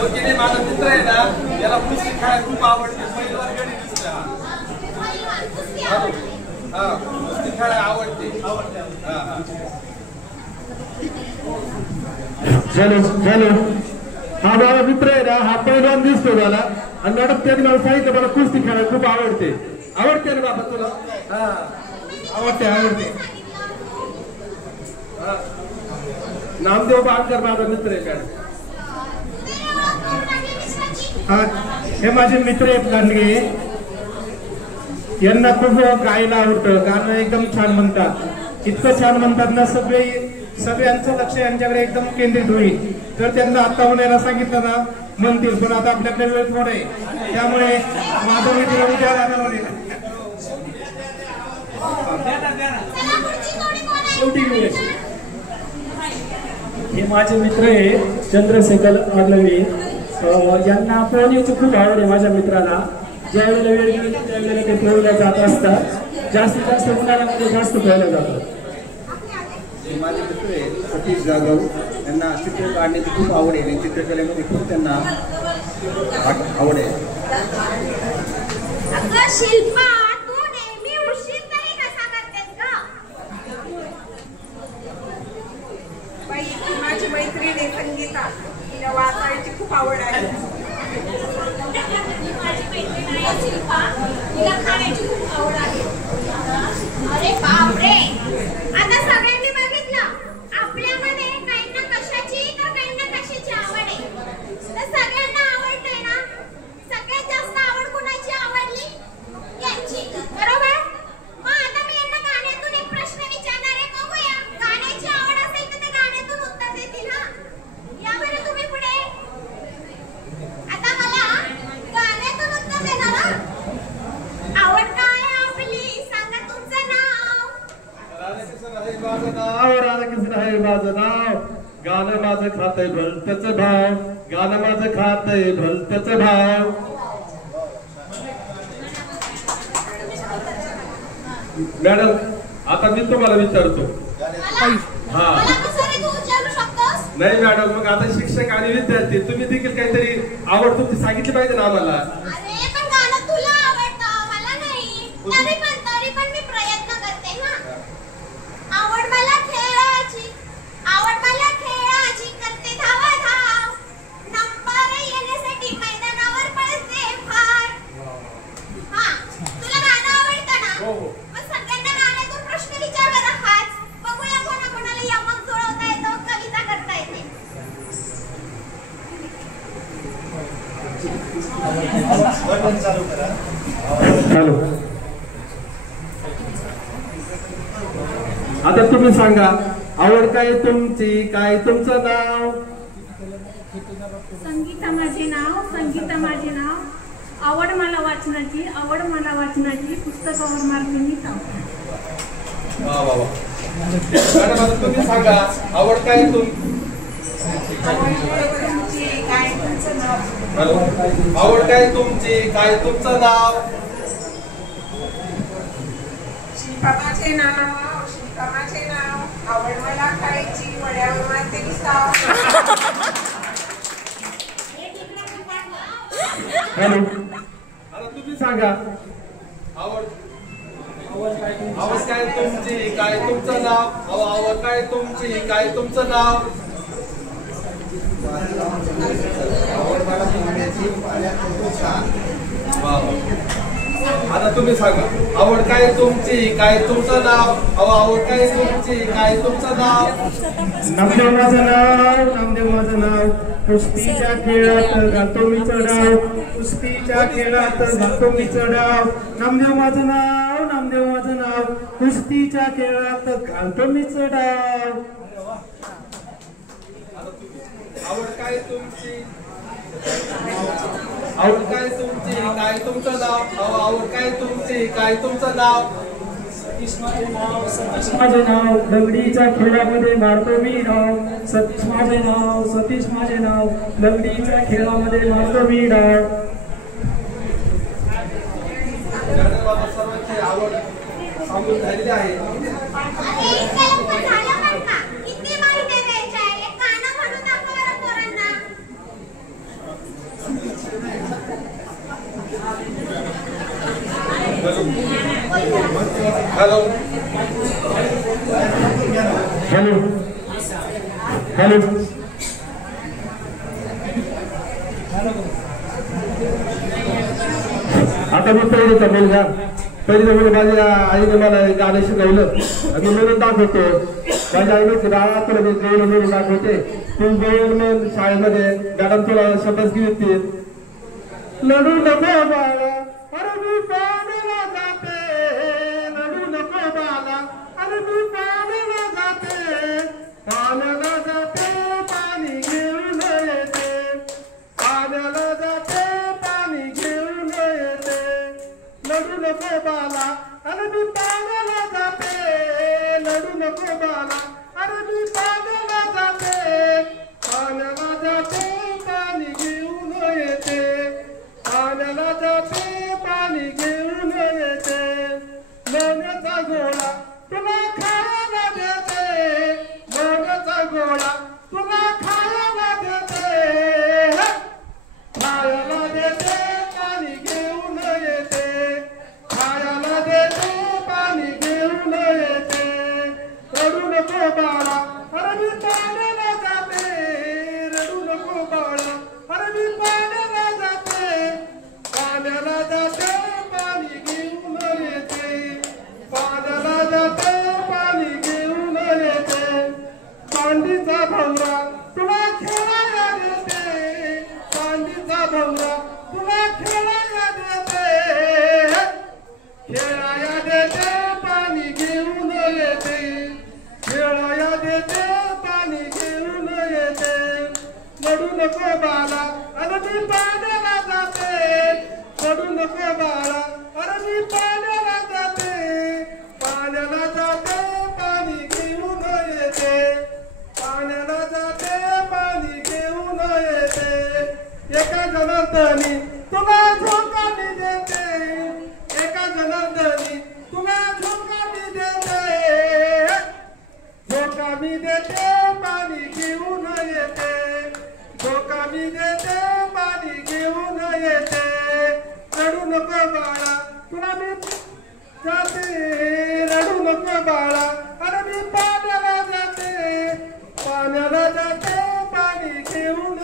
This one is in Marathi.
योगिनी माझा मित्र आहे ना, याला कुस्ती खेळायला खूप आवडते. पहिल्यावर गडी दिसते हा. हा कुस्ती खेळायला आवडते. चलो हा माझा मित्र आहे ना, हा पहिलवान दिसतो मला. आणि मॅडम त्यांनी मला सांगितलं मला कुस्ती खेळायला खूप आवडते. आवडते ना बाबा तुला? हा आवडते. नामदेव बांधकर माझा मित्र आहे मॅडम. हा हे माझे मित्र आहेत लांडगे. यांना खूप गायला आवडतं, गाणं एकदम छान म्हणतात. इतकं छान म्हणतात ना, सगळ्यांचं लक्ष यांच्याकडे एकदम केंद्रित होईल. जर त्यांना आता होण्याला सांगितलं ना म्हणतील, पण आता आपल्याकडे वेळ थोडा आहे, त्यामुळे माझं मित्र उद्या राहणार होईल. हे माझे मित्र आहे चंद्रशेखर आडलवे. यांना पोहण्याची खूप आवड आहे. माझ्या मित्राला ज्या वेळेला वेळ मिळेल त्यावेळेला ते पोहायला जात असतात. जास्तीत जास्त उन्हाळ्यामध्ये जास्त पोहायला जातात. माझे मित्र आहे सतीश जाधव. त्यांना चित्र काढण्याची खूप आवड आहे. चित्रकलेमध्ये खूप त्यांना आवड आहे. शिल्पा तू नेहमी उशीर तरी कसा करतेस ग? बाई माझी मैत्रीण आहे संगीता, तिला वाचायची खूप आवड आहे. माझी मैत्रीण आहे शिल्पा, तिला खाण्याची खूप आवड आहे. अरे बापरे, आता सगळ्यांनी बघितलं आपल्यामध्ये काहींना कशाची तर काहींना कशाची आवड आहे. तर सगळ्यांना आवडते ना. सगळ्यात जास्त आवड कुणाची आवडली? यांची, बरोबर? मग आता मी यांना गाण्यातून एक प्रश्न विचारणार आहे. बघूया गाण्याची आवड असेल तर ते गाण्यातून उत्तर देतील. हा या बरं तुम्ही पुढे. आता मला गाण्यातून उत्तर देणार ना. आवड काय आपली सांगा तुमचं नाव. राधाकृष्ण आहे माझं नाव. गाणं माझं खातंय भलत्याचं भाव. गाणं माझं खातंय भलत्याचं भाव. मॅडम आता मी तुम्हाला विचारतो. हा नाही मॅडम, मग आता शिक्षक आणि विद्यार्थी तुम्ही देखील काहीतरी आवड तुमची सांगितली पाहिजे ना आम्हाला. अरे पण गाणं तुला आवडतं, मला नाही. तरी पण मी प्रयत्न करते ना. आवड मला खेळाची करते धाव. नंबर येण्यासाठी मैदानावर पळते फार. हा तुला गाणं आवडतं ना? मग सगळ्यांना गाण्यातून प्रश्न विचार बरं. हाच बघूया कोणाकोणाला यमक जुळवता येतो, कविता करता येते. चालू. आता तुम्ही सांगा आवड काय तुमची, काय तुमचं नाव? संगीता माझे नाव. आवड मला वाचनाची पुस्तकावर मारते मी ताव. मॅडम आता तुम्ही सांगा आवड काय तुमची, काय तुमचं नाव? शिल्पा माझे नाव. आवड मला खायची, वड्यावर मारते मी ताव. आता तुम्ही सांगा आवड काय तुमची, काय तुमचं नाव? आवड काय तुमची, काय तुमचं नाव? आता तुम्ही सांगा आवड काय तुमची, काय तुमचं नाव? आवड काय तुमची, काय तुमचं नाव? नामदेव माझं नाव. कुस्तीच्या खेळात घालतो मी चढाव. नामदेव माझं नाव. कुस्तीच्या खेळात घालतो मी चढाव. आवड काय तुमची, काय तुमचं नाव? आवड काय तुमची, काय तुमचं नाव? सतीश माझे नाव. लंगडीच्या खेळामध्ये मारतो मी डाव. सतीश माझे नाव. लंगडीच्या खेळामध्ये मारतो मी डाव. सर्वांची आवड सांगून झालेली आहे. हॅलो हॅलो हॅलो आता मी पहिलीचा मुलगा माझ्या आईने मला गाणं शिकवलं आणि म्हणून दाखवतो माझ्या आईने गावात तुला मी गौरव म्हणून दाखवते तू गौरव म्हणून शाळेमध्ये मॅडम तुला शपथ घेते लढू नको बाळा अरे मी पाण्याला जाते लढू नको बाळा अरे मी पाण्याला जाते पाण्याला जाते पाणी घेऊन येते पाण्याला जाते पाणी घेऊन येते लढू नको बाळा अरे मी पाण्याला जाते लढू नको बाळा अरे मी पाण्याला जाते पाण्याला जाते पाणी घेऊन येते पाण्याला जाते पाणी घेऊन येते लोण्याचा गोळा तुला खायला देते लोण्याचा गोळा तुला खायला देते खायला देते पाणी घेऊन येते खायला देते पाणी घेऊन येते रडू नको बाळा अरे मी पाण्याला जाते रडू नको बाळा अरे मी पाण्याला जाते पाण्याला जाते पाणी घेऊन येते पाण्याला जाते पाणी घेऊन येते पांडीचा भवरा तुला खेळायला देते पांडीचा भवरा तुला खेळायला देते खेळायला देते पाणी घेऊन येते खेळायला देते पाणी घेऊन येते लढू नको बाळा अरे मी पाण्याला जाते लढू नको बाळा अरे मी पाण्याला जाते पाण्याला जाते पाणी घेऊन येते पाण्याला जाते पाणी घेऊन येते एका जनार्दनी तुला झोका मी देते एका जनार्दनी तुला झोका मी देते झोका मी देते पाणी घेऊन येते झोका मी देते पाणी घेऊन येते रडू नको बाळा तुला मी जाते रडू नको बाळा अरे मी पाण्याला जाते पाण्याला जाते पाणी घेऊन